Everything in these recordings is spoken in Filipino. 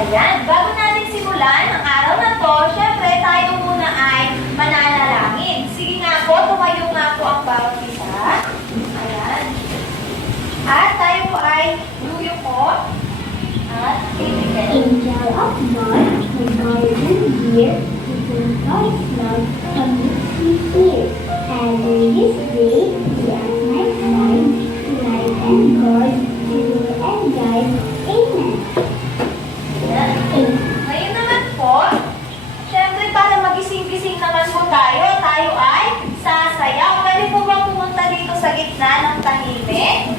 Ayan, bago natin simulan ang araw na to, syempre tayo muna ay mananalangin. Sige nga po, tumayo nga po ang bawat isa. Ayan. At tayo po ay luyo po. At ibigay. Angel of God, my garden dear, within God's love, commits me here. And in this day, be at my side, light and God, rule and guide. Amen. Ayan. Ngayon naman po, syempre para magising-gising naman po tayo ay sasayaw. Pwede po bang pumunta dito sa gitna ng tahimik?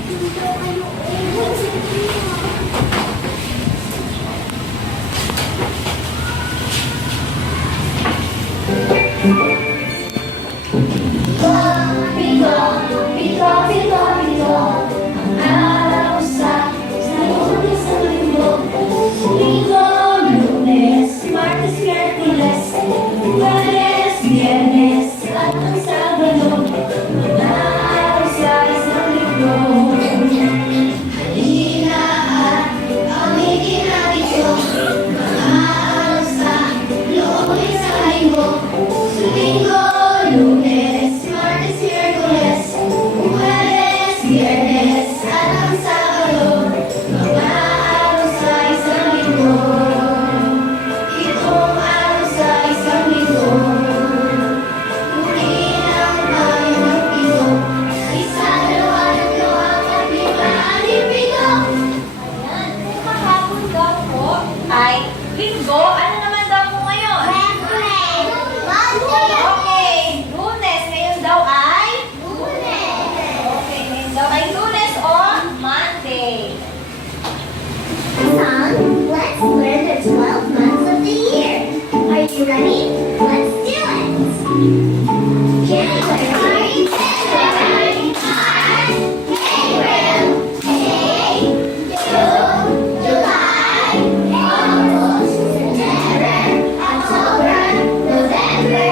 Linggo, ano naman daw po ngayon? Okay, Lunes. Ngayon daw ay? Okay, ngayon daw ay Lunes o Monday. Son, let's learn the 12 months of the year. Are you ready? Let's do it. January, February, March, April, May, June, July, August, September, October, November,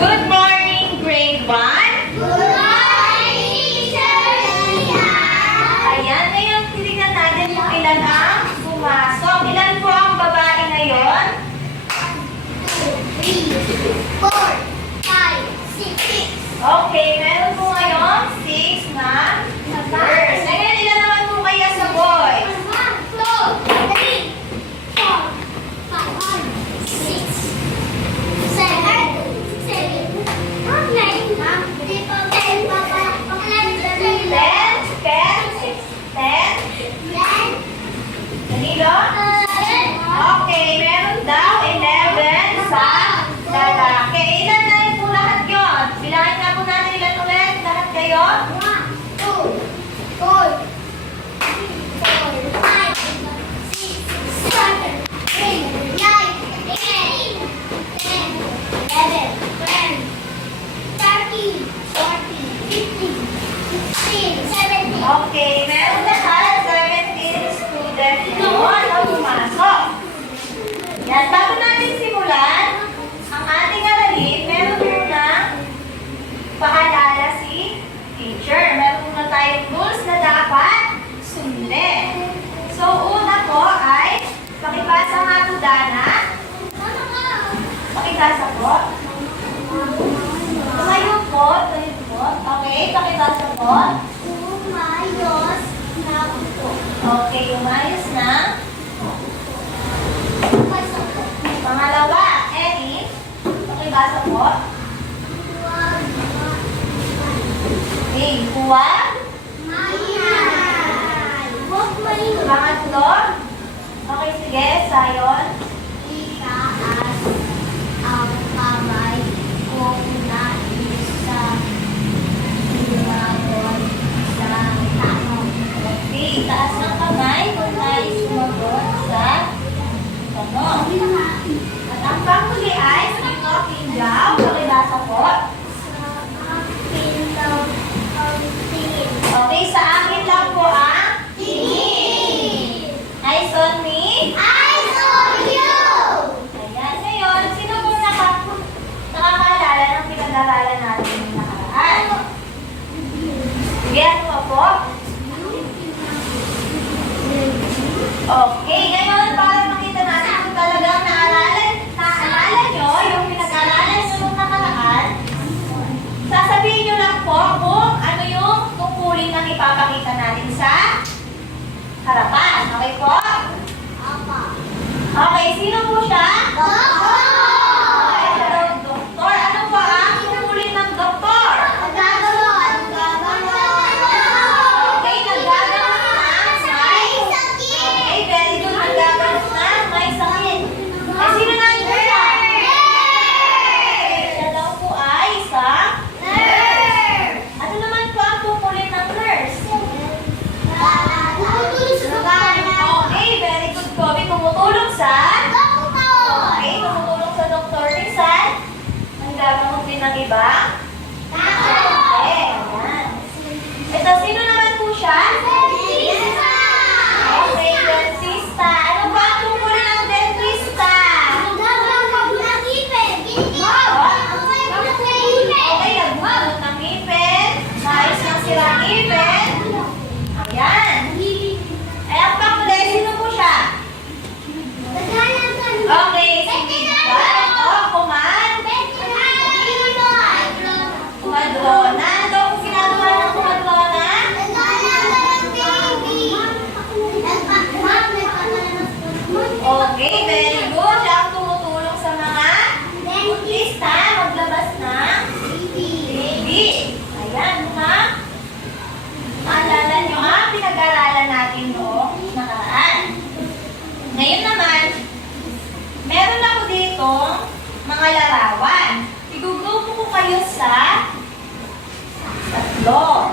Good morning, grade 1. Good morning, Teacher Lia. Ayan, ngayon titignan natin kung ilan ang pumasok. Ilan po ang babae ngayon? 3, 4, 5, 6. Okay, meron po ngayon 6 na girls. Ngayon, ilan naman po kaya sa boys? 1, 2, 3, 4, 5, 6, 7, 10, 10, 10. Danilo? Okay, meron daw 11 sa lalaki. Ilan na rin po lahat yun? Bilangin nga po natin ilan ulit. Lahat kayo? 17. Okay, meron lahat 17 students ngayon na pumasok. Yan, bago natin simulan ang ating aralin, meron muna paalala si teacher. Meron muna tayong rules na dapat sundin. So, una po ay pakibasa nga po, Dana. Pakibasa po. Tumayo po, tumayo po. Okay, pakibasa po. Okay, umayos na. Pangalawa, Eddie. Pakibasa po. Okay, huwag. Pangatlo. Okay, sige, Sayon. Okay, taas ng kamay kung nais sumagot sa tanong. At ang panghuli ay sa talking daw. Pakibasa po. Okay, sa akin lang po ang eyes on me. Ayan, ngayon, sino po nakakaalala ng pinag-aralan natin ng nakaraan? Sige, ano po? Okay, ngayon, para makita natin kung talagang naalala nyo yung pinag-aralan nyo nung nakaraan, sasabihin nyo lang po kung ano yung tungkulin na ipapakita natin sa harapan. Okay po? Okay, sino po siya? Okay, siya daw yung doktor. Ano ba ang tungkulin ng doktor? Okay, nagagamot na may... Okay, very good. Nagagamot na may sakit. Eh, sino na yung siya? Siya daw po ay isang... Ano naman po ang tungkulin ng nurse? Okay, very good, Kobe. Tumutulong sa... Okay, tumutulong sa doktor. Minsan, nagagamot din ng iba. Okay, ayan. Ito, sino naman po siya? Okay, dentista. Ano ba ang tungkulin ng dentista? Okay, nagmamot ng ngipin. Maayos ng sirang ngipin. Ayan. Ay, ang panghuli, sino po siya? Okay, sige. Kumadrona. Ano daw kung ginagawa ng kumadrona? Okay, very good. Siya ang tumutulong sa mga dentista maglabas ng baby. Ayan, ha? Maalala nyo ang pinag-aralan natin noong nakaraan. Ngayon naman, meron ako dito mga larawan. Igugrupo ko kayo sa tatlo.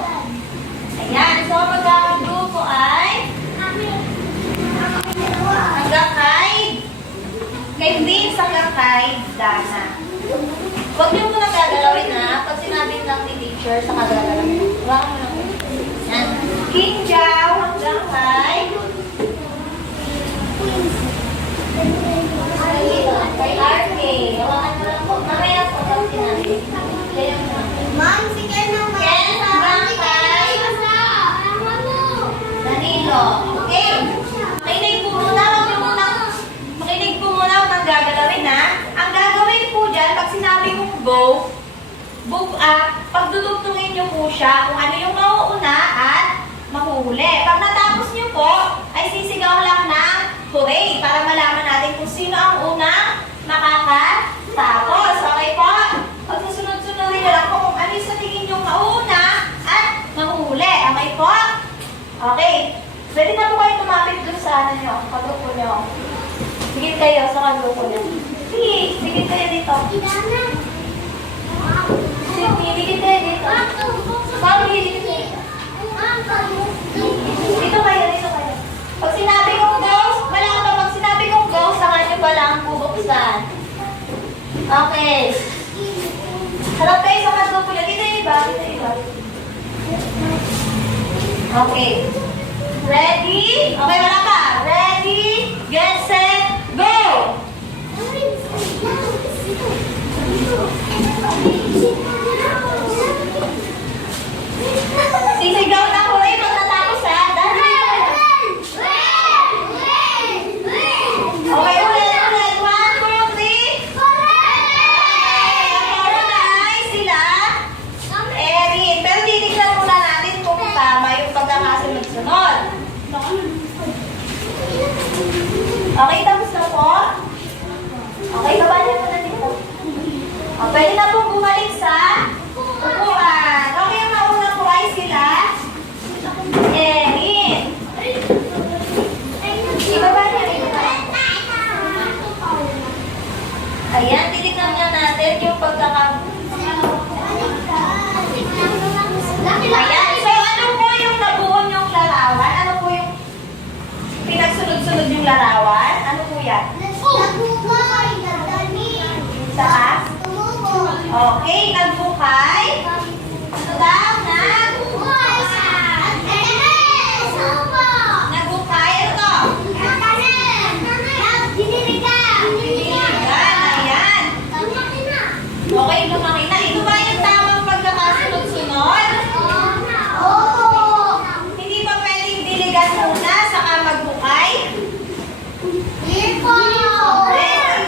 Ayan, so magkakagrupo ay hanggang kay Vince hanggang kay Dana. Huwag niyo muna gagalawin na. Pag sinabi lang ni teacher, sa kagagalawin. Huwag mo lang. Yan. King Jao hanggang kay kay RK. Hawakan mo lang po. Mamaya po pag sinabi. Ma'am, si Ken ang Ken hanggang kay Danilo. Okay? Makinig po muna. Makinig po muna kung ang gagalawin ha. Ang gagawin po dyan, pag sinabi kong go, pagdudugtungin nyo po siya kung ano yung mauuna at mahuhuli. Pag natapos nyo po, ay sisigaw lang ng hooray para malaman natin kung sino ang unang makakatapos. Okay po? Pag susunod-sunodin nyo lang po kung ano yung sa tingin nyo mauna at mahuhuli. Okay po? Okay. Pwede na po kayo tumapit dun sa ano nyo, kagrupo nyo. Sigit kayo sa kagrupo nyo. Sige, sigit kayo dito. Dikit kayo dito. Dito kayo. Pag sinabi kong ghost, pag sinabi kong ghost, saka nyo pa lang bubuksan. Okay. Harap kayo sa kagrupo nyo. Dito yung iba. Okay. Ready? Okay, wala pa. Ready, get, set, go! Sisigaw na ko eh pag natapos ha. Dahil. Okay, ulit. 1, 2, 3. Meron na ay sila. Erin. Pero titignan muna natin kung tama yung pagkakasunod-sunod. Okay, tapos na po. Okay, baba niyo muna dito. Pwede na pong bumalik sa upuan. Okay, ang nauna po ay sila. Erin. Ibaba niya. Ayan, titignan niya natin yung Ayan, so ano po yung nabuo yung larawan? Ano po yung pinagsunod-sunod yung larawan? Ano po yan? Sa? Okay, nagbukay. Ano daw? Nagbukay. Ano to? Ayan. Okay, lumaki na. Ito ba yung tamang pagkakasunod-sunod? Hindi ba pwedeng diligan muna saka magbukay? Ito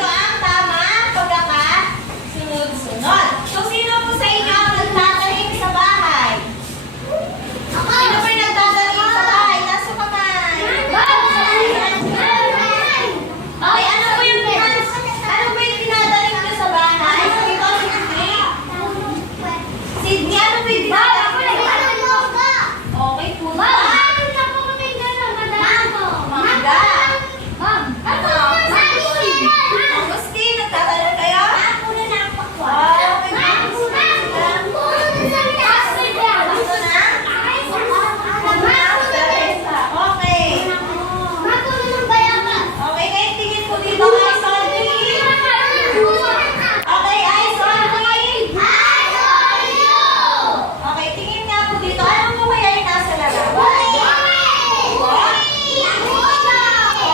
ang tamang pagkakasunod-sunod. So, sino po sa inyo ang nagtatanim sa bahay? Sino po yung nagtatanim sa bahay? Nasa kamay. Okay, ano po yung tinatanim nyo sa bahay? Sabi ko, Sydney, ano po yung tinatanim nyo? Okay, puto. Mangga. Agustin, nagtatanim kayo? Okay, kayo tingin po dito kay Sonny. Okay, ay Sonny. Okay, tingin nga po dito. Ano po kaya yung nasa larawan?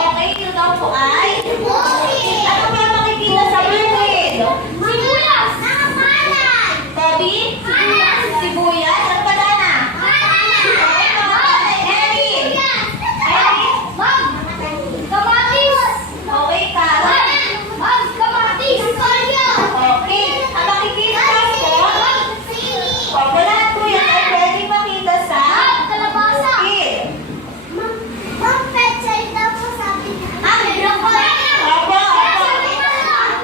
Okay, yun daw po ay? Ano po yung makikita sa bukid? Bobby? Sibuyas? Ano pa dana? Okay, mga palay. Erin? Okay, Carol? Okay, ang makikita po, wala po yan ay pwede makita sa bukid. Opo.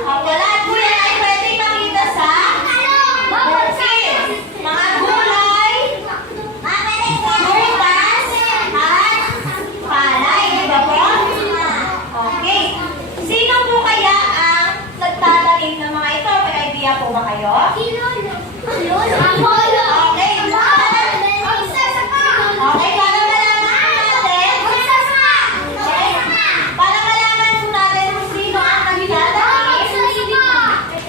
Ang wala po yan ay pwede makita sa bukid. Mga gulay, prutas, at palay. Di ba po? Okay. Sino po kaya ang nagtatanim ng mga ito? May idea po ba kayo? Okay. Okay, para malaman po natin kung sino ang nagtatanim.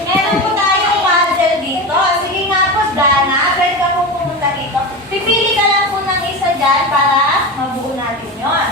Meron po tayong puzzle dito. Sige nga po, Dana, pwede ka po pumunta dito. Pipili ka lang po ng isa dyan para mabuo natin yon.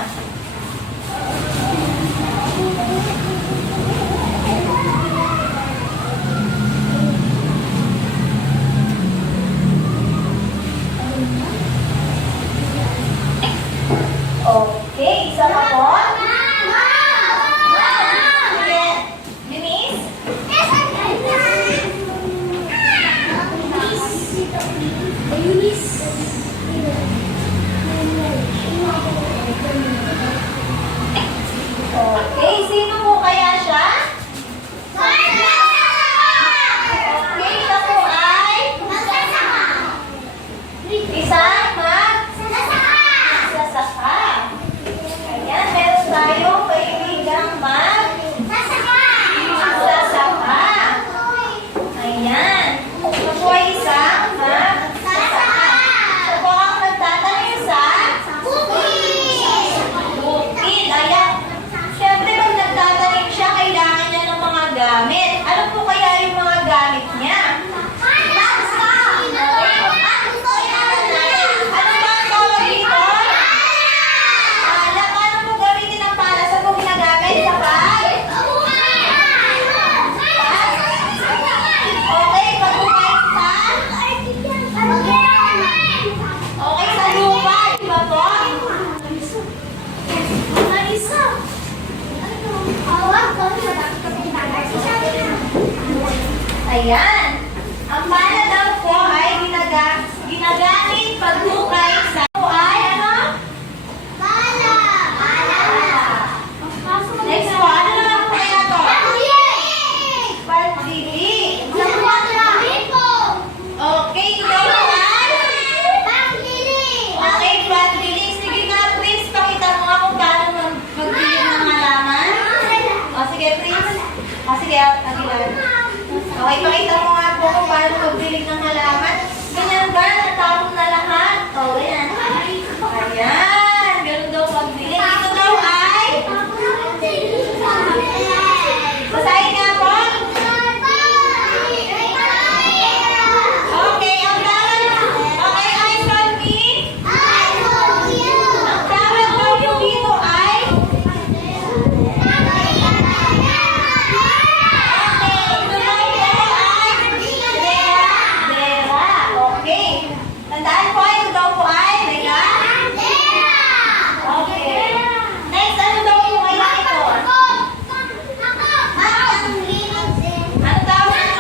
Ayan. Ang pala daw po ay ginagamit paghukay sa ay ano? Pala. Next po, ano naman po kaya to? Pagdili. Okay, ito daw po ay? Okay, pagdili. Sige nga, Prince, pakita mo nga kung paano magdili ng halaman. O, sige, Prince. O, sige, Aguilar. Okay, pakita mo nga po kung paano magdilig ng halaman. Ganyan ba? Natapon na lahat. O, ganyan. Ayan. Ganun daw magdilig. Ito daw ay? Basahin nga po. Okay, ang tawag. Okay, eyes on me. Ang tawag daw yung dito ay? Okay. Tandaan po, ito daw po ay Dera. Okay. Next, ano daw yung kaya ito? Ano tawag ito?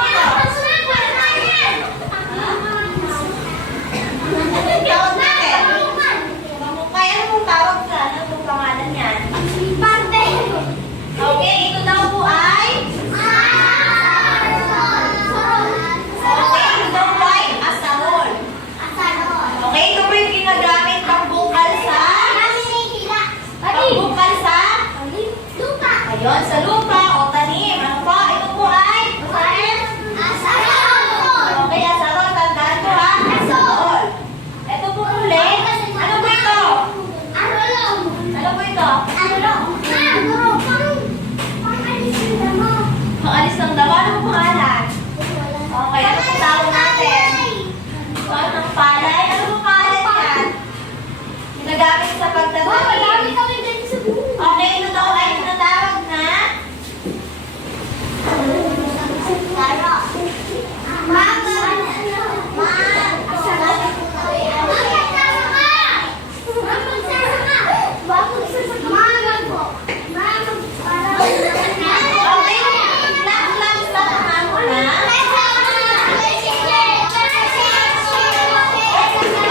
Anong tawag natin? Mamukay. Ano pong tawag sa? Ano pong pangalan yan? Okay, ito daw po ay? Okay, ito daw po ay asahol. Okay, ito po yung ginagamit pangbukal sa? Pangbukal sa? Ayun, sa lupa o tanim. Ano po? Ito po ay? Okay, asahol. Tandaan ko ha? Asahol. Ito po ulit. Ano po ito? Ano po ito? Maalis ng dama. Ano po pangalan? Okay, ano po tawag natin? So, anong palay? Ano po palay yan? Ginagamit sa pagtatanim. Okay, ito daw ay tinatawag na? Okay, lang sa hamon na?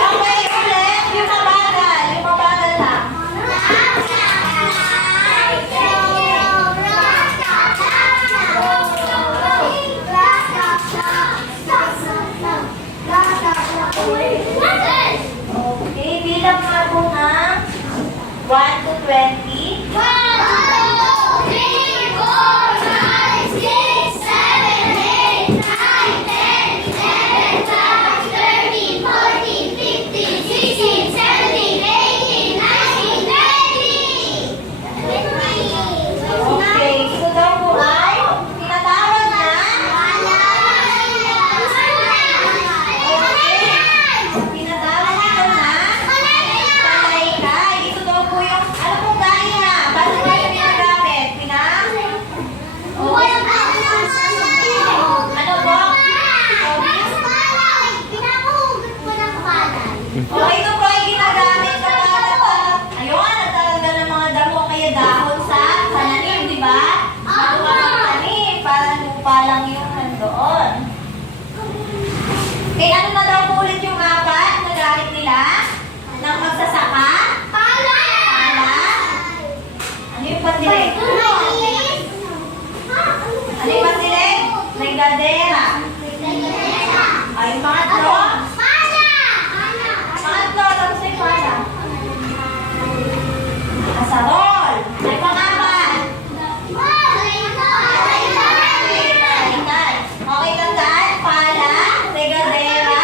Okay, ulit. Yung mabagal. Yung mabagal lang. Okay, bilang nga po ng 1 to 20. Okay, ito daw po ay tinatawag na? Okay. Tinatawag ito na? Talaykay. Ito daw po yung, ano pong gaya na? Paano ba yung ginagamit? Ano po? Okay, ito po ay ginagamit kapag ayun, nagtalaga ng mga damo kaya dahon sa pananim, di ba? Bago ka magtanim, parang lupa lang yung nandoon. Okay, ano na daw po ulit yung apat na gamit nila? Ng magsasaka? Pala! Ano yung pandilig? Ano yung pandilig? Regadera. Ay, yung pangatlo? Pangatlo, tapos yung pala. Asahol. Ay, pangapat. Talaykay. Okay, tandaan. Pala, regadera,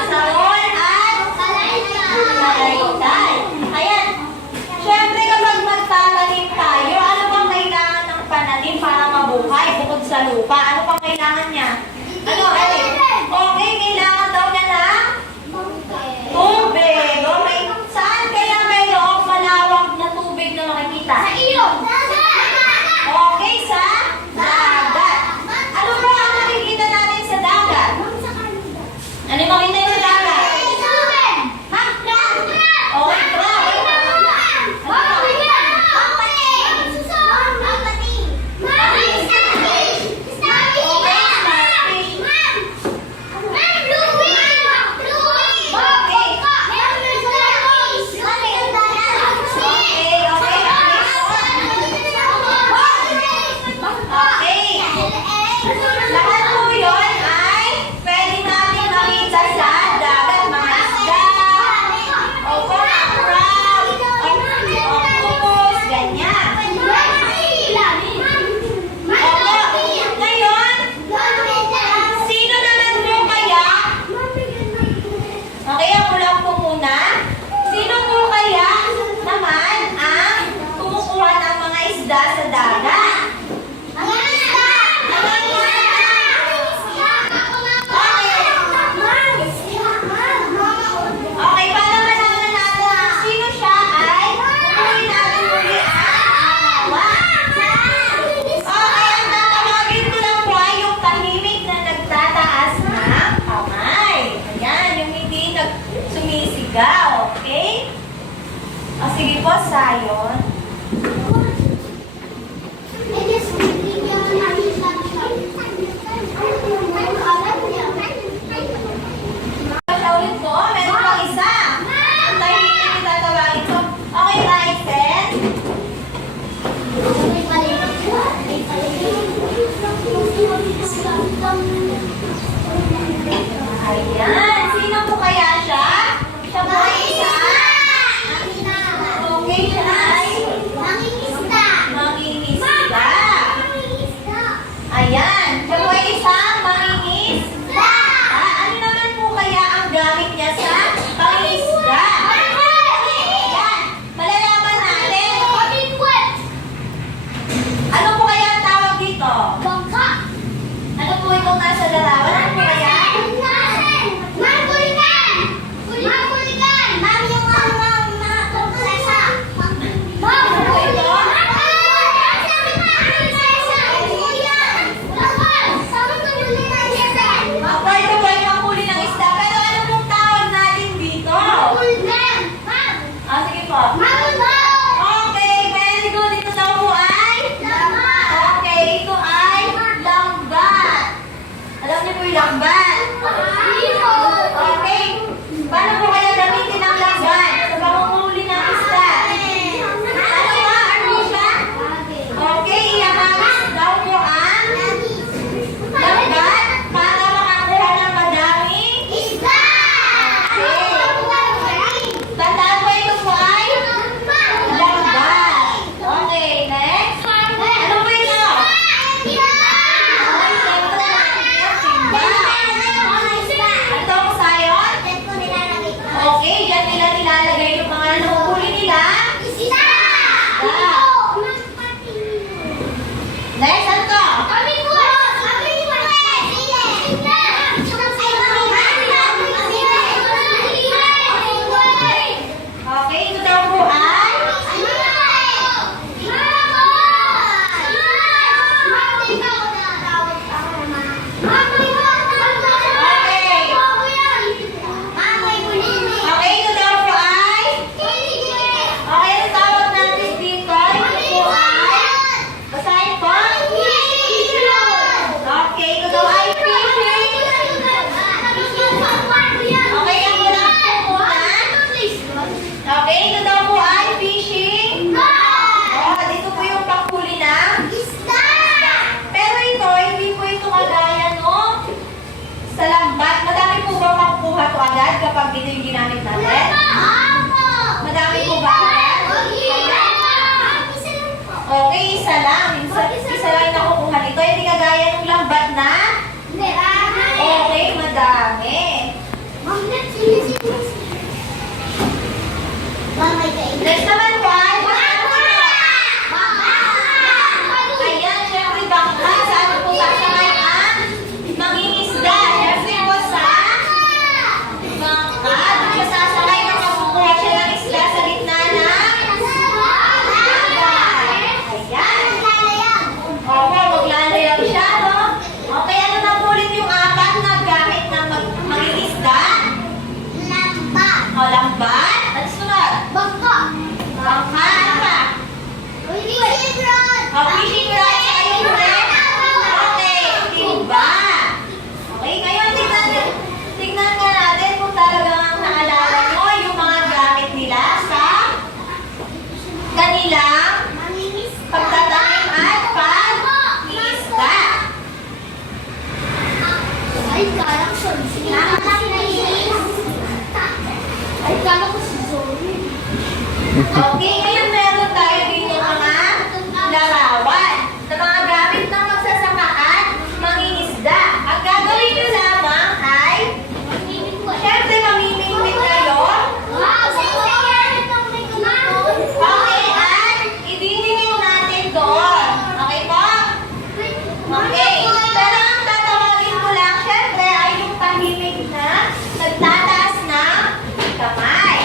asahol, at talaykay. Ayan. Siyempre, kapag magtatanim tayo, ano bang kailangan ng pananim para mabuhay bukod sa lupa? Ano pang kailangan niya? sayon? Ulit po, meron pang isa. Tayo yung tatawagin ko. Okay, Ryzen. Ayan. Sino po kaya siya? Siya po ay isa? Okay, siya ay mangingisda. Ayan. Siya po ay isang mangingisda. Ano naman po kaya ang gamit niya sa pangingisda? Ayan. Malalaman natin. Ano po kaya ang tawag dito? Ano po itong nasa larawan? Ano po kaya? Ito po ay panghuli ng isda. Pero ano pong tawag natin dito? Sige po. Okay, very good. Ito daw po ay? Okay, ito ay lambat. Alam niyo po yung lambat? Okay. Paano po kaya gamitin ang lambat sa panghuli ng isda? Ano ba? Ano siya? Okay, ihahagis daw po ang lambat para makakuha ng madaming tandaan po ito po ay lambat. Okay, next. Ano po ito? Ito po sayon? Okay, dyan nila nilalagay yung mga nahuhuli nila. Next, ano to? Okay, ito daw po ay? Okay, ito daw po ay? Okay, ang tawag natin dito, ito po ay? Basahin po? Okay, ito daw ay fishing. Okay, ang muna po muna. Okay, ito daw po ay fishing. Dito po yung panghuli na. Pero ito, hindi po ito kagaya no? Sa lambat. Madami po ba makukuha ito agad kapag ito yung ginamit natin? Madami po ba agad? Okay, isa lang. Isa lang yung nakukuha nito. Hindi kagaya ng lambat na? Okay, madami. Next naman po ay ayan, syempre bangka. Saan po sasakay ang mangingisda? Syempre po sa bangka. Doon siya sasakay na makukuha siya ng isda sa gitna na ayan. Opo, maglalayag siya, no? Okay, ano na po ulit yung apat na gamit ng mangingisda? O, lambat. At sunod? Bangka. Ano pa? Fishing rod sa kayong huli. Okay, timba. Okay, ngayon tignan nga natin kung talagang naalala nyo yung mga gamit nila sa kanilang pagtatanim at pag-iisda. Okay, ngayon meron tayo dito mga larawan sa mga gamit ng magsasaka at mangingisda. Ang gagawin nyo lamang ay, syempre mamimingwit kayo. Okay, at ididingin natin doon. Okay po? Okay. Pero ang tatawagin ko lang, syempre, ay yung tahimik na nagtataas ng kamay.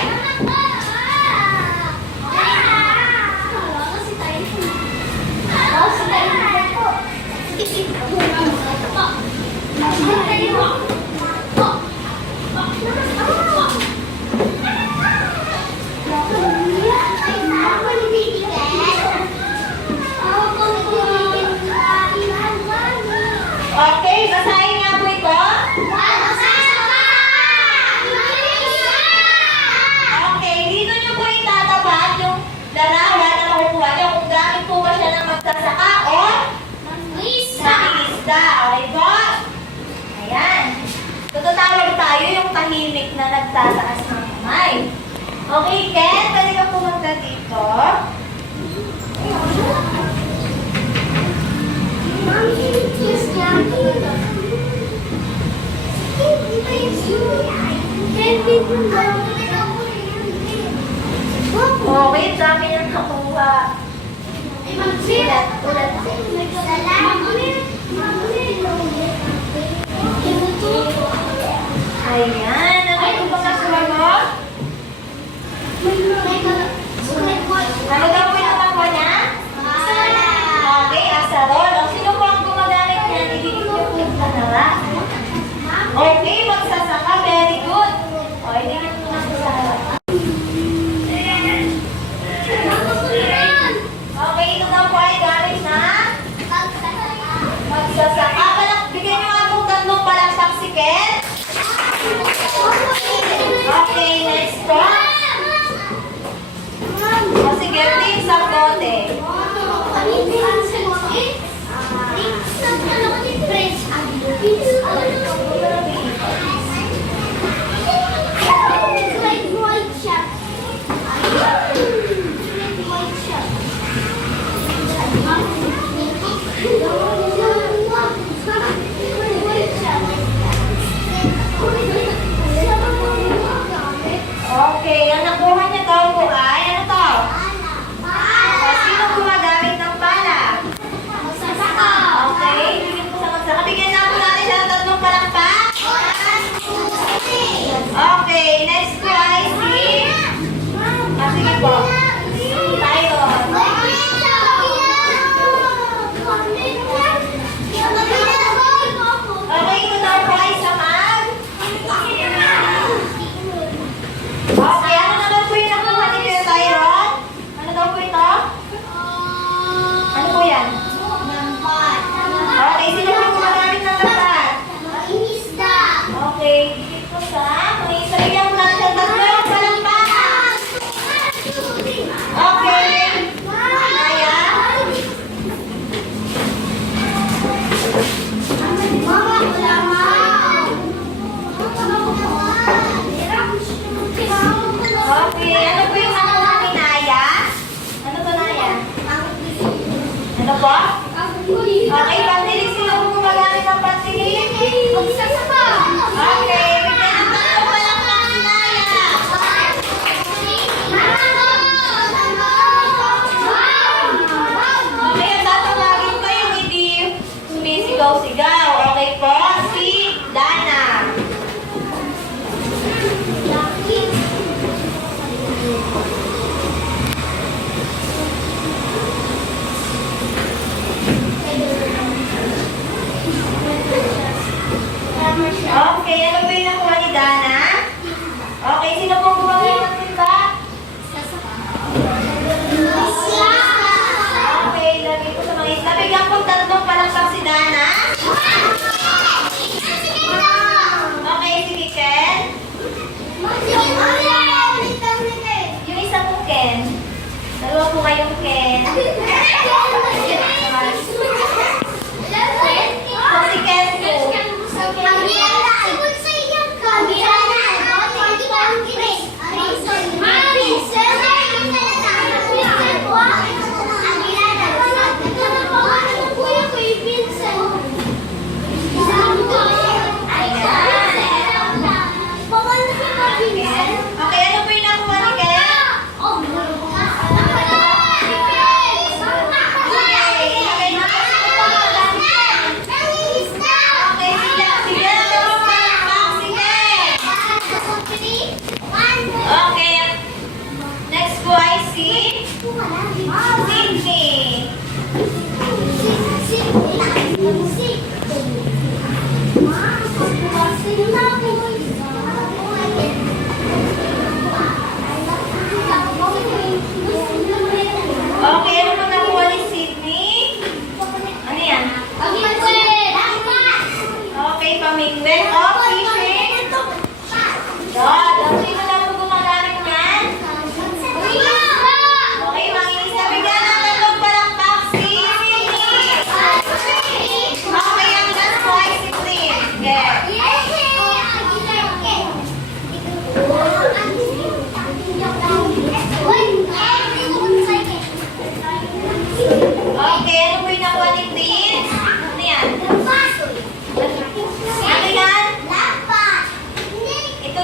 tahimik na nagtataas ng kamay. Okay, Ken, pwede ka pumunta dito. Mommy, kiss Okay, dami niyang nakuha. Ayan, ano yung mga sumagot? Ano daw po yung nakuha niya? Okay, asarol. O, sino po ang gumagamit niyan? Ibigay niyo po sa harap. Okay, magsasaka. Very good. O, ibigay niyo po sa harap. Okay, ito daw po ay gamit na magsasaka. Bigyan niyo nga po tatlong palakpak si Ken. Okay, next po. O, sige, please, sa bote. Okay, ang nakuha niya daw po ay, ano to? O, sino gumagamit ng pala? Okay, bigyan po sa magsaka. Bigyan na po natin siya ng tatlong palakpak. Okay, next po ay si... sige po. Tyron. Okay, ito daw po ay sa mag. Okay, ano naman po yung nakuha ni Kuya Tyron? Ano daw po ito? Ano po yan? Okay, sino po gumagamit ng lapat? Okay, dikit po sa... Okay, sabigyan mo natin siya tatlong palakpakan. Okay. Naya? Okay, ano po yung nakuha ni Naya? Ano to, Naya? Ano po? Okay, pantilig, sino po gumagamit ng pantilig? Okay, bigyan ng tatlong palakpak si Naya. Okay, ang tatawagin ko yung hindi sumisigaw-sigaw. Okay po, si Dana. Okay, ano po yung nakuha ni Dana? Okay, sino po gumagamit ng timba? Okay, lagay ko sa mga isla. Bigyan po tatlong palakpak si Dana. Okay, sige, Ken. Yung isa po, Ken. Dalawa po kayong Ken. So, si Ken po. Okay, ano po yung nakuha ni Ken?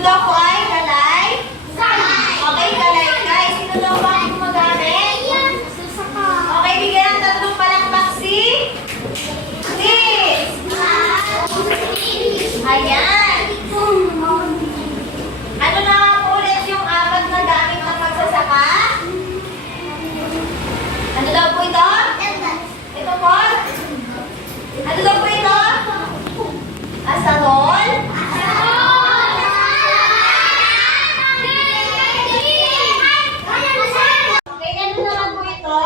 daw po ay kalay? Okay, kalay. Sino daw po ang gumagamit? Okay, bigyan ng tatlong palakpak si? Sis! Ayan. Ano na nga po ulit yung apat na gamit ng magsasaka? Ano daw po ito? Ito po? Ano daw po ito? Asahol? Okay, ano naman po ito?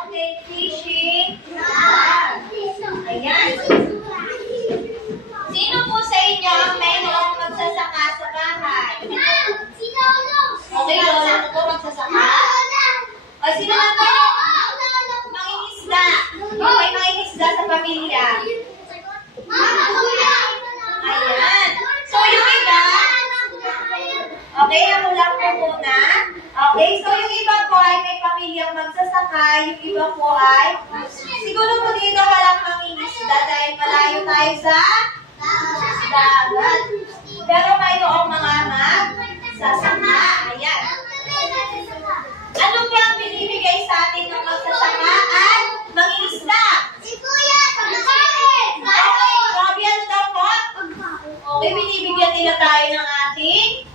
Okay, fishing. Ayan. Sino po sa inyo ang mayroong magsasaka sa bahay? Okay, lola mo po magsasaka? O sino na po? Mangingisda. Okay, mangingisda sa pamilya. Ayan. So, yung iba, okay, ako lang po muna. Okay, so yung iba po ay may pamilyang magsasaka, yung iba po ay, siguro po dito walang mangingisda dahil malayo tayo sa dagat. Pero mayroong mga magsasaka. Ayan. Ano po ang binibigay sa atin ng magsasaka at mangingisda? Okay, grabe ano daw po? Okay, binibigyan nila tayo ng ating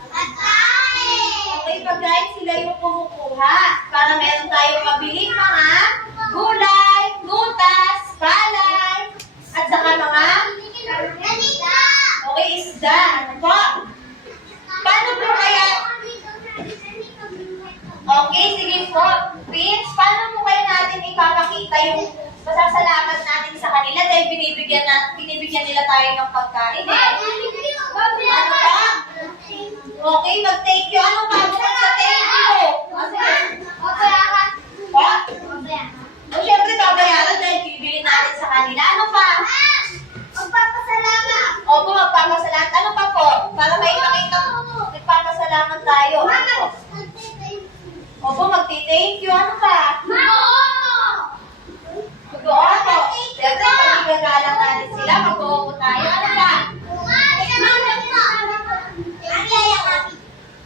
okay, pagkain sila yung kumukuha para meron tayong mabiling mga gulay, lutas, palay, at saka mga okay, isda. Ano po? Paano po kaya? Okay, sige po. Prince, paano po kaya natin ipapakita yung pasasalamat natin sa kanila dahil binibigyan nila tayo ng pagkain eh? Ano ba? Okay, mag-thank you. Ano pa? Bukod sa thank you. Pa? O, syempre, babayaran dahil bibili natin sa kanila. Ano pa? Opo, magpapasalamat. Ano pa po? Para may makita nagpapasalamat tayo. Ano po? Opo, magti-thank you. Ano pa? Mag-oo po. Siyempre, pag-igagalang natin sila, mag-oo po tayo. Ano pa?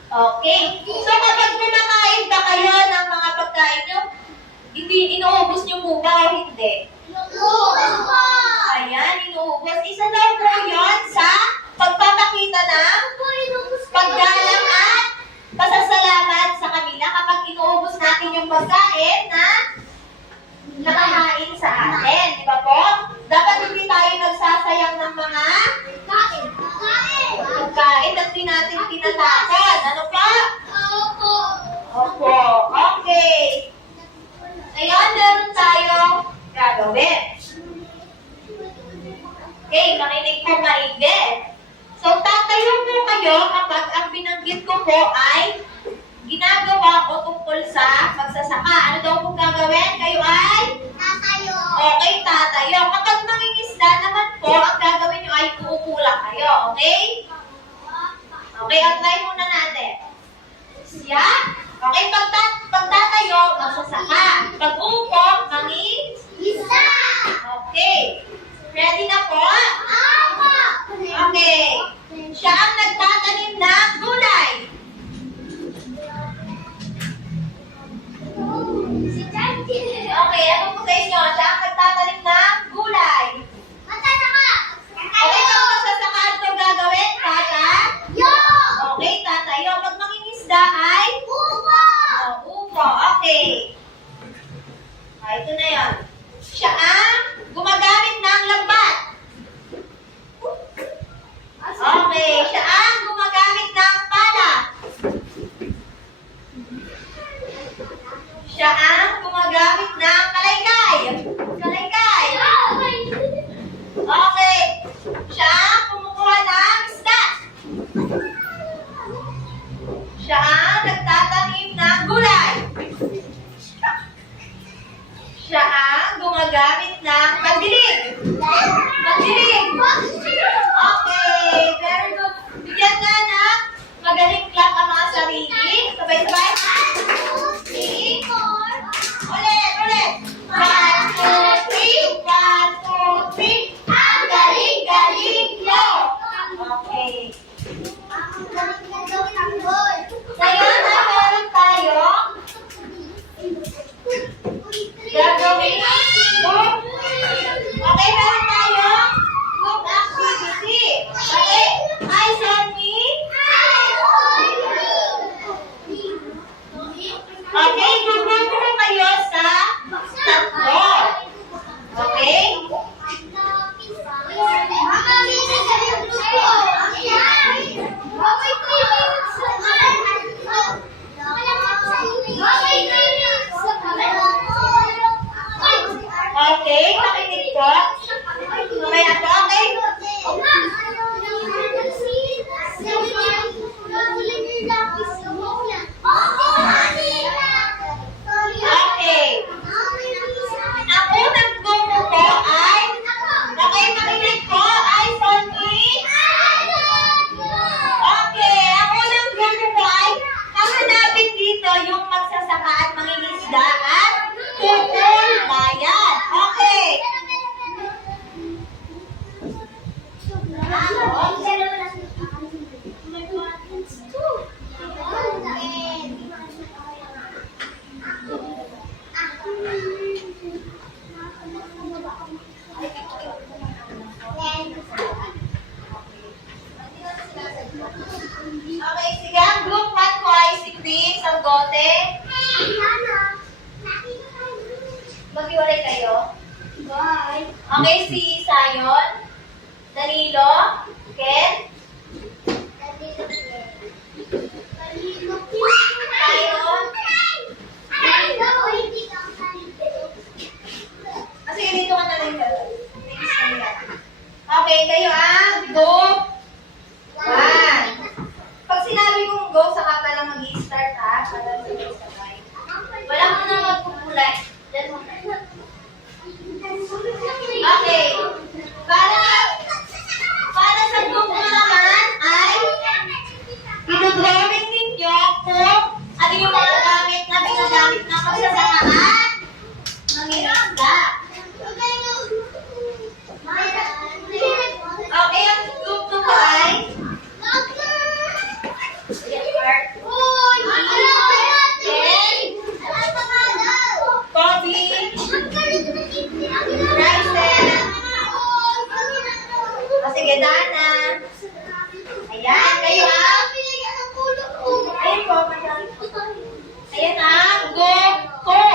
Okay. So, kapag kumakain ba kayo ng mga pagkain nyo, hindi inuubos nyo po ba o hindi? Ayan, inuubos. Isa daw po yun sa pagpapakita ng paggalang at pasasalamat sa kanila kapag inuubos natin yung pagkain na nakakain sa atin. Di ba po? Dapat hindi tayo nagsasayang ng mga pagkain at di natin tinatapon. Ano pa? Opo. Okay. Ngayon, meron tayong gagawin. Okay, makinig po maigi. So, tatayo po kayo kapag ang binanggit ko po ay ginagawa o tungkol sa magsasaka. Ano daw po gagawin? Kayo ay? Okay, tatayo. Kapag mangingisda naman po, ang gagawin nyo ay uupo lang kayo. Okay? Okay, apply muna natin. Siya? Okay, pagtatayo, magsasaka. Pag-upo, mangingisda. Okay. Ready na po? Okay. Siya ang nagtatanim ng gulay. Okay, ano po sa inyo? Siya ang nagtatanim ng gulay. Okay, pag magsasaka ito gagawin, tata? Okay, tatayo. Pag mangingisda ay? Upo. Okay. Ito na yan. Siya ang gumagamit ng lambat. Okay, siya ang gumagamit ng pala. Siya ang gumagamit ng kalaykay. Kalaykay. Okay. Siya ang kumukuha ng isda. Siya ang nagtatanim ng gulay. Siya ang gumagamit ng pandilig. Pandilig. Okay, very good. Bigyan na ng magaling clap ang mga sarili. Sabay-sabay. 3, 4. Ulit. 1, 2, 3, 4. Okay, makinig po. Mamaya po, okay? Okay. Ang unang grupo po ay, okay, makinig po, ay Sonny. Okay, ang unang grupo po ay, ang hanapin dito yung magsasaka at mangingisda at tutol bayan. Okay. Okay, sige. Ang group mat ko ay si Queen, Salgote. Maghiwalay kayo. Bye. Okay, si Sayon, Danilo, Ken, kasi dito ka na rin. Okay, kayo ang group 1. Pag sinabi kong go, saka pa lang mag-i-start ha. Para sabay-sabay. Wala mo na magpupulay. Okay. Para sa group mo naman ay pinodrawing ninyo kung ano yung mga gamit na ginagamit na pagsasamaan ng inisda. Okay, ang group 2 ko ay Kobe, Bryson, o sige, Dana. Ayan, kayo ang... Ayan po, madami po. Ayan ang group 4.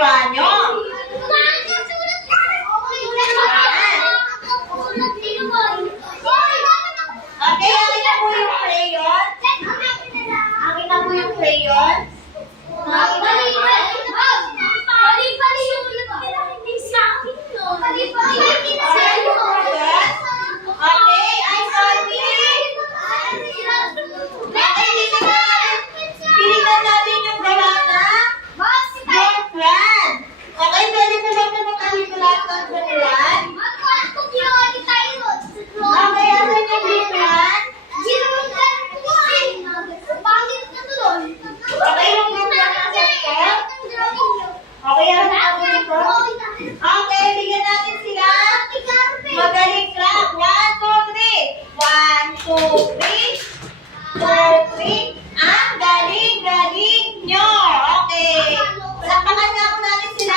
ginawa nyo? Okay, akin na po yung crayon. Akin na po yung crayon. Akin na po. Okay, I'm sorry. Okay, pilihan natin yung gawa na girlfriend. Okay, pwede ko lang na makalikulat ng buwan. Okay, asan yung girlfriend? Okay, yung girlfriend nasa step. Okay, asan ako dito? Okay, bigyan natin sila. Magaling clap. 1, 2, 3. 1, 2, 3. 2, 3. Ang galing-galing nyo. Okay. Palakpakan na ako natin sila.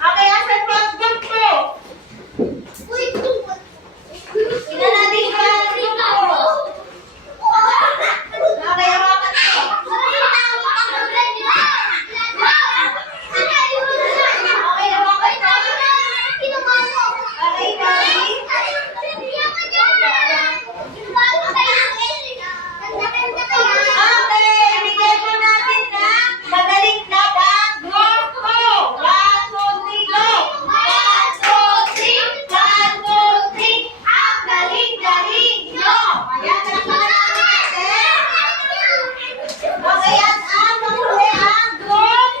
Okay, asan po ang group ko? Tingnan natin ba ang group ko? Okay, hawakan ko. Okay, hawakan ko. Okay, galing. Okay, bigyan po natin na magaling na ba ang group ko? 1, 2, 3, go! 1, 2, 3! 1, 2, 3! Ang galing-galing nyo! Ayan, palakpakan natin. Okay, at ang mahuli ang group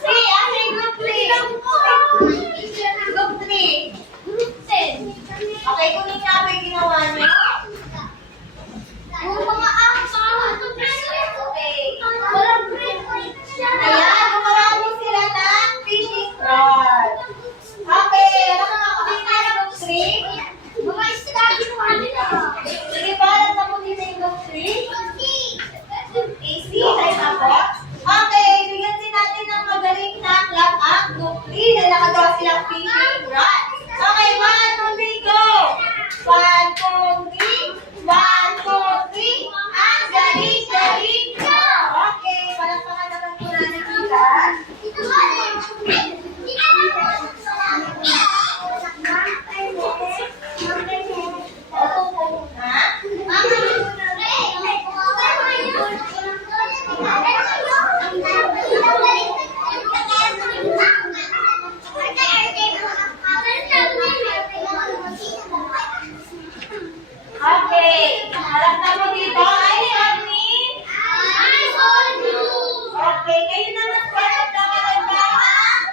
3. Ano yung group 3? Group 3. Okay, kunin nga po yung ginawa nyo. Ayan, gumawa po sila ng fishing rod. Okay, alam mo ako dito yung group 3. Sige pa, alam na po dito yung group 3. Easy, time ako. Okay, bigyan din natin ng magaling na clap ang group 3 na nakagawa silang fishing rod. Okay, 1, 2, 3, go! 1, 2, 3. 1, 2, 3. Ang galing-galing nyo! Okay, palakpakan naman po natin sila. Opo po muna. Okay, harap na po dito. Ay, Abby. Okay, kayo naman po at nakalagpakan.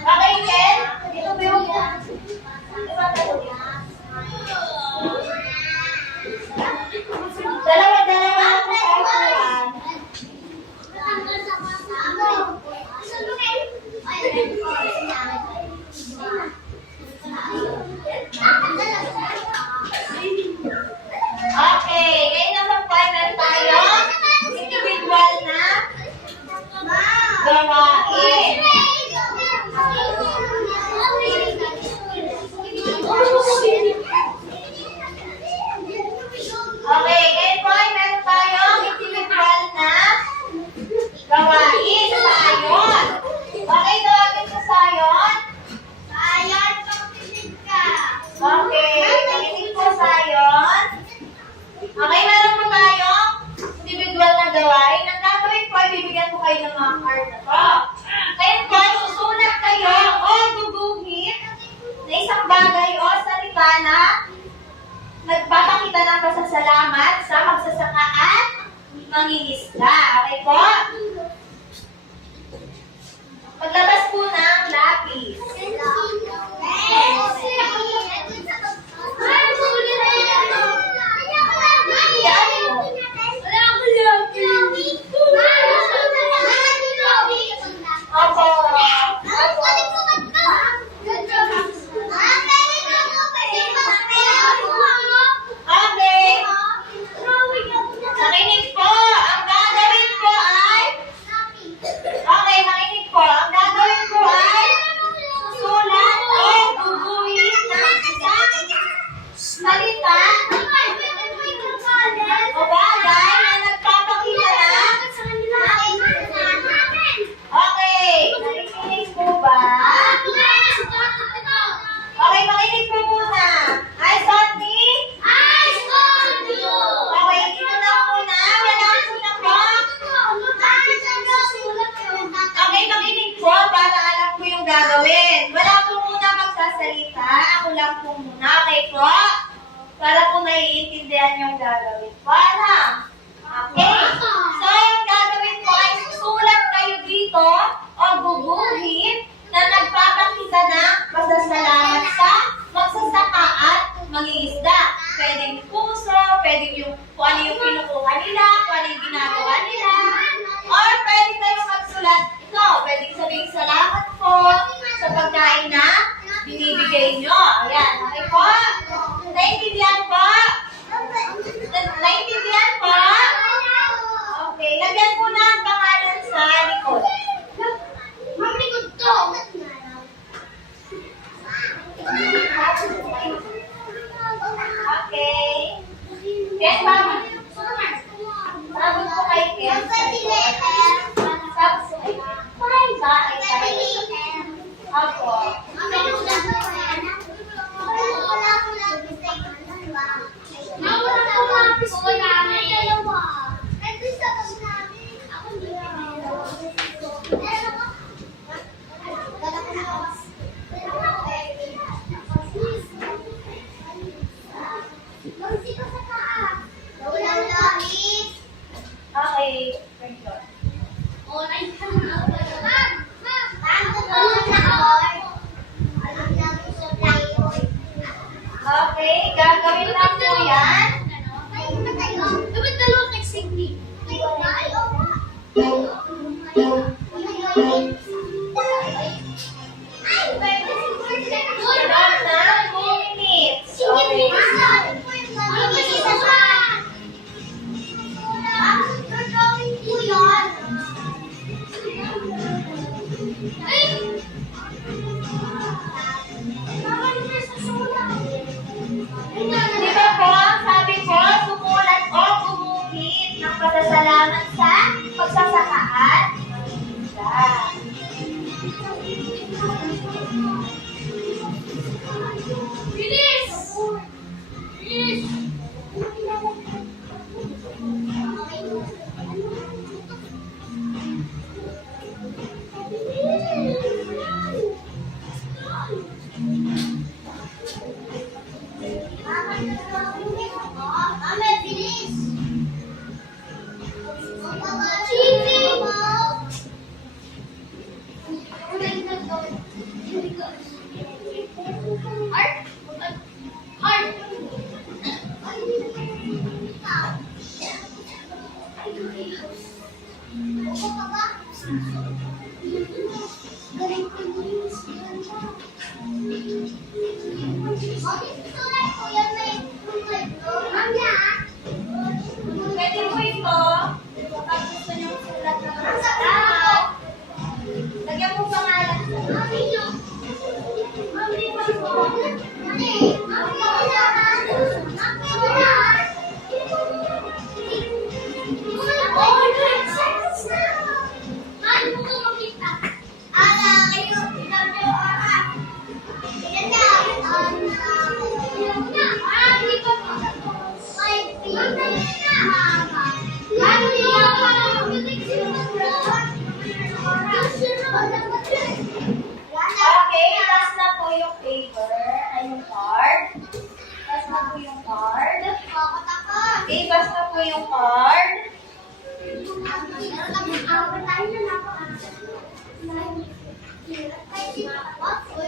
Okay, Ken. Dito po yung dalawa-dalawa na po kakulan. Okay, ngayon naman po ay meron tayo individual na gawain. Okay, ngayon po ay meron tayong individual na gawain sa sayon. Okay, tawagin sa sayon. Okay, nakinig po sayon. Okay, meron po tayong individual na gawain. Ang gagawin po ay bibigyan po kayo ng mga card na to. Ngayon po ay susulat kayo o guguhit na isang bagay o salita na nagpapakita ng pasasalamat sa magsasaka at mangingisda. Okay po? Paglabas po ng lapis. Opo. Okay. Nakinig po. Ang gagawin ko ay... Okay, nakinig po. Ang gagawin ko ay sulat o guguhin ng lang po muna. Okay po? Para po naiintindihan yung gagawin po. Ano? Okay. So, yung gagawin ko ay susulat kayo dito o guguhin na nagpapakita ng pasasalamat sa magsasaka at mangingisda. Pwedeng puso, pwedeng yung kung ano yung kinukuha nila, kung ano yung ginagawa nila. Or pwede kayong magsulat ito. Pwedeng sabihin salamat po sa pagkain na binibigay nyo. Ayan, okay po? Naintindihan po? Naintindihan po? Okay, lagyan po na ang pangalan sa likod. Mamlikod to. Okay. Ken, bakit? Sabi po kay Ken. Sabi po kay Ken. Opo. Okay. Very good. Okay, gagawin lang po yan. Around na 2 minutes. Okay. Di ba po, sabi ko, sumulat o gumuhit ng pasasalamat sa pagsasakaan. Bilis! Bilis! Pwede po ito, kapag gusto nyo sulat ng pasasalamat, lagyan mo pangalan sa Okay, last na po yung paper, ay yung card. Last na po yung card. Okay, last na po yung card.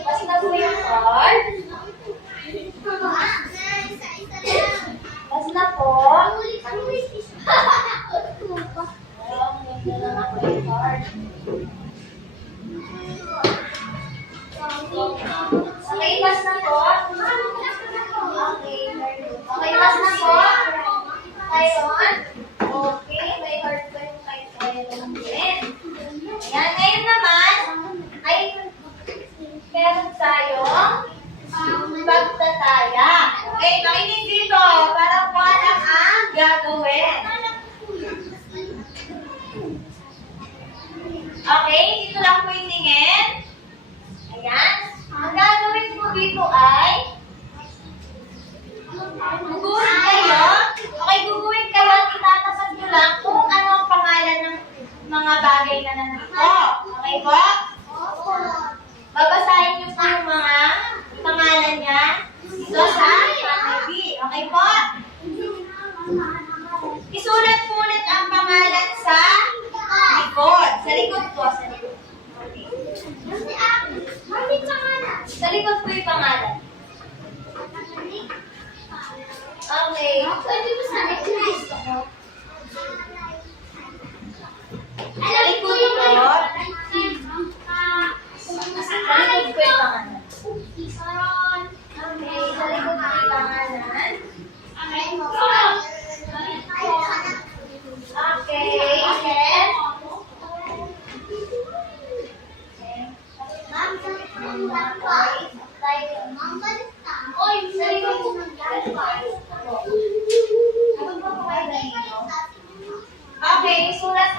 Last na po yung card. Last na po. Ganda na po yung card. Okay, last na po. Okay, very good. Okay, last na po. Ngayon. Okay, may card po yung kay Tyron din. Ayan, ngayon naman, ay meron tayong pagtataya. Okay, makinig dito para po alam ang gagawin. Okay, dito lang po yung tingin. Ayan. Ang gagawin po dito ay guguhin kayo. Okay, guguhin kayo at itatapat nyo lang kung ano ang pangalan ng mga bagay na nandito. Okay po? Babasahin nyo po yung mga pangalan niya.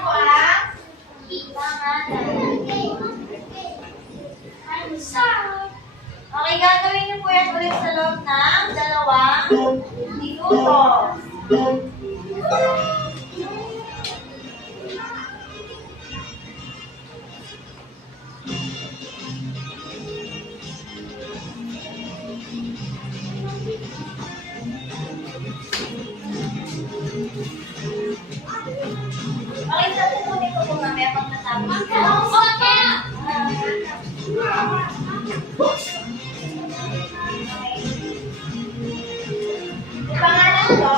po ang pangalan. Okay, gagawin niyo po yan ulit sa loob ng 2 minuto. Okay, sa tutunin ko po mamaya pag natapos. Yung pangalan ko,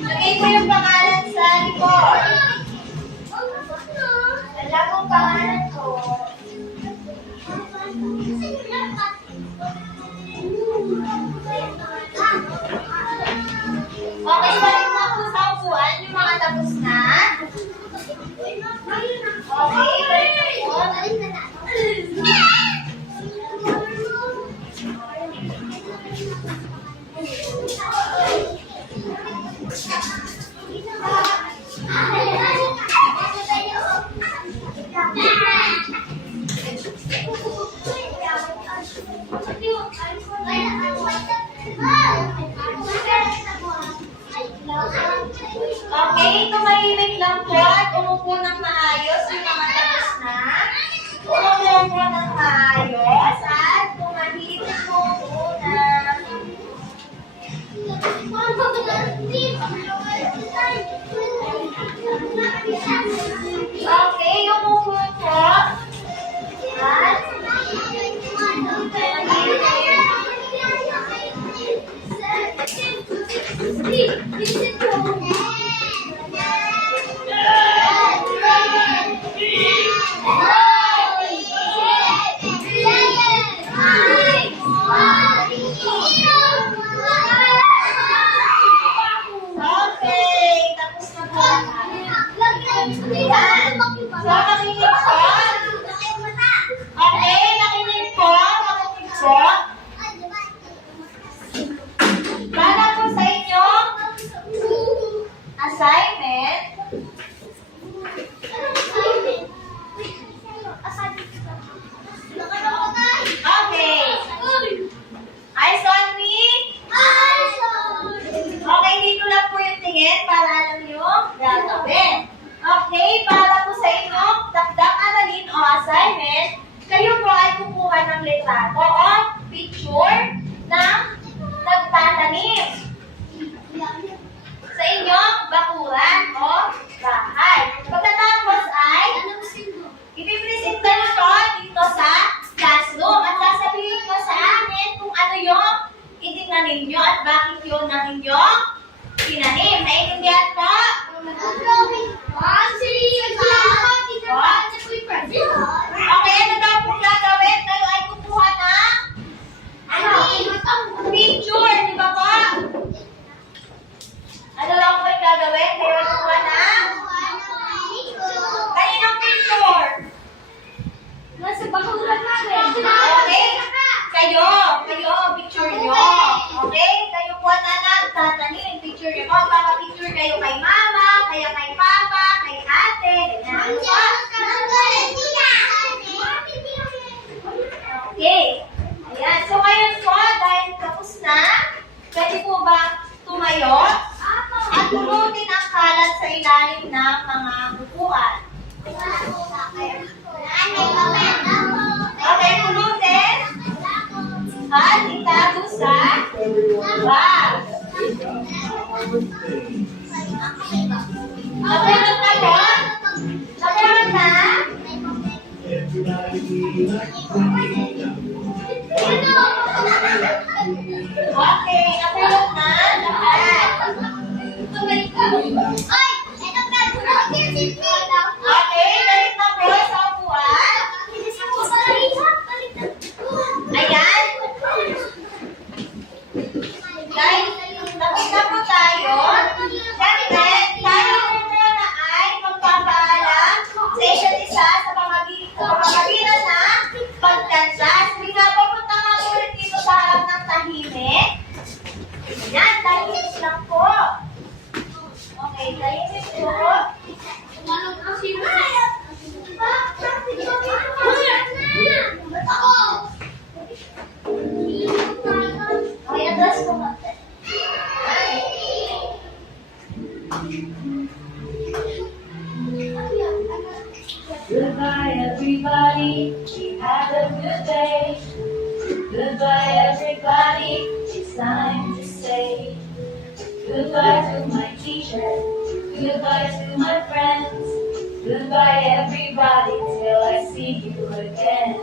lagay ko yung pangalan sa likod. Alam mo pangalan ko. Okay, balik na po sa upuan yung mga tapos na. Okay, balik na po. Okay, tumahimik lang po at umupo ng maayos yung mga tapos na. Umupo po ng maayos at tumahimik po muna. Okay, umupo po. At okay, tapos na po. Ayan. So, makinig po. Okay, makinig po. Makinig po. Para po sa inyo, assignment. Okay. Eyes on me. Okay, dito lang po yung tingin para alam nyo gagawin. Okay, para po sa inyo, dagdag aralin o assignment, kayo po ay kukuha ng litrato o picture ng nagtatanim sa inyong bakuran o bahay. Pagkatapos ay ipipresenta nyo to dito sa classroom at sasabihin nyo sa amin kung ano yung itinanim nyo at bakit yun ang inyong tinanim. Naiintindihan po? Okay, ano daw po gagawin? Kayo ay kukuha ng picture, di ba po? Ano daw po yung gagawin? Kayo ay kukuha ng kaninong picture? Nasa bakuran namin. Okay? Kayo, picture nyo. Okay? Kayo po na nagtatanim. Picture nyo po. Papa-picture kayo kay mama, kaya kay papa, kay ate. Ganyan. Ano po? Okay. Ayan. So, ngayon po, dahil tapos na, pwede po ba tumayo? At pulutin ang kalat sa ilalim ng mga upuan. Okay, pulutin. At itago sa bag. Napulot na po? Napulot na? Okay, napulot na. Lahat. Okay, balik na po sa upuan. Ayan. Dahil tapos na po tayo, syempre, tayo muna ay magpapaalam sa isa't isa sa pamamagitan ng pagkanta Goodbye to my teacher. Goodbye to my friends. Goodbye everybody till I see you again.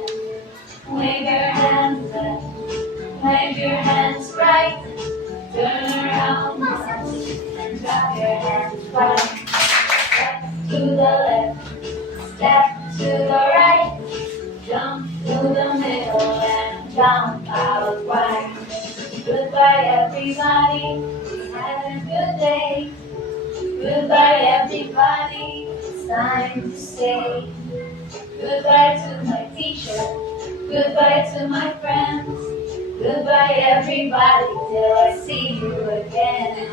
Wave your hands left, wave your hands right. Turn around and drop your hands right. Step to the left, step to the right. Jump to the middle and jump out wide. Goodbye everybody, have a good day. Goodbye everybody, it's time to say. Goodbye to my teacher, goodbye to my friends. Goodbye everybody till I see you again.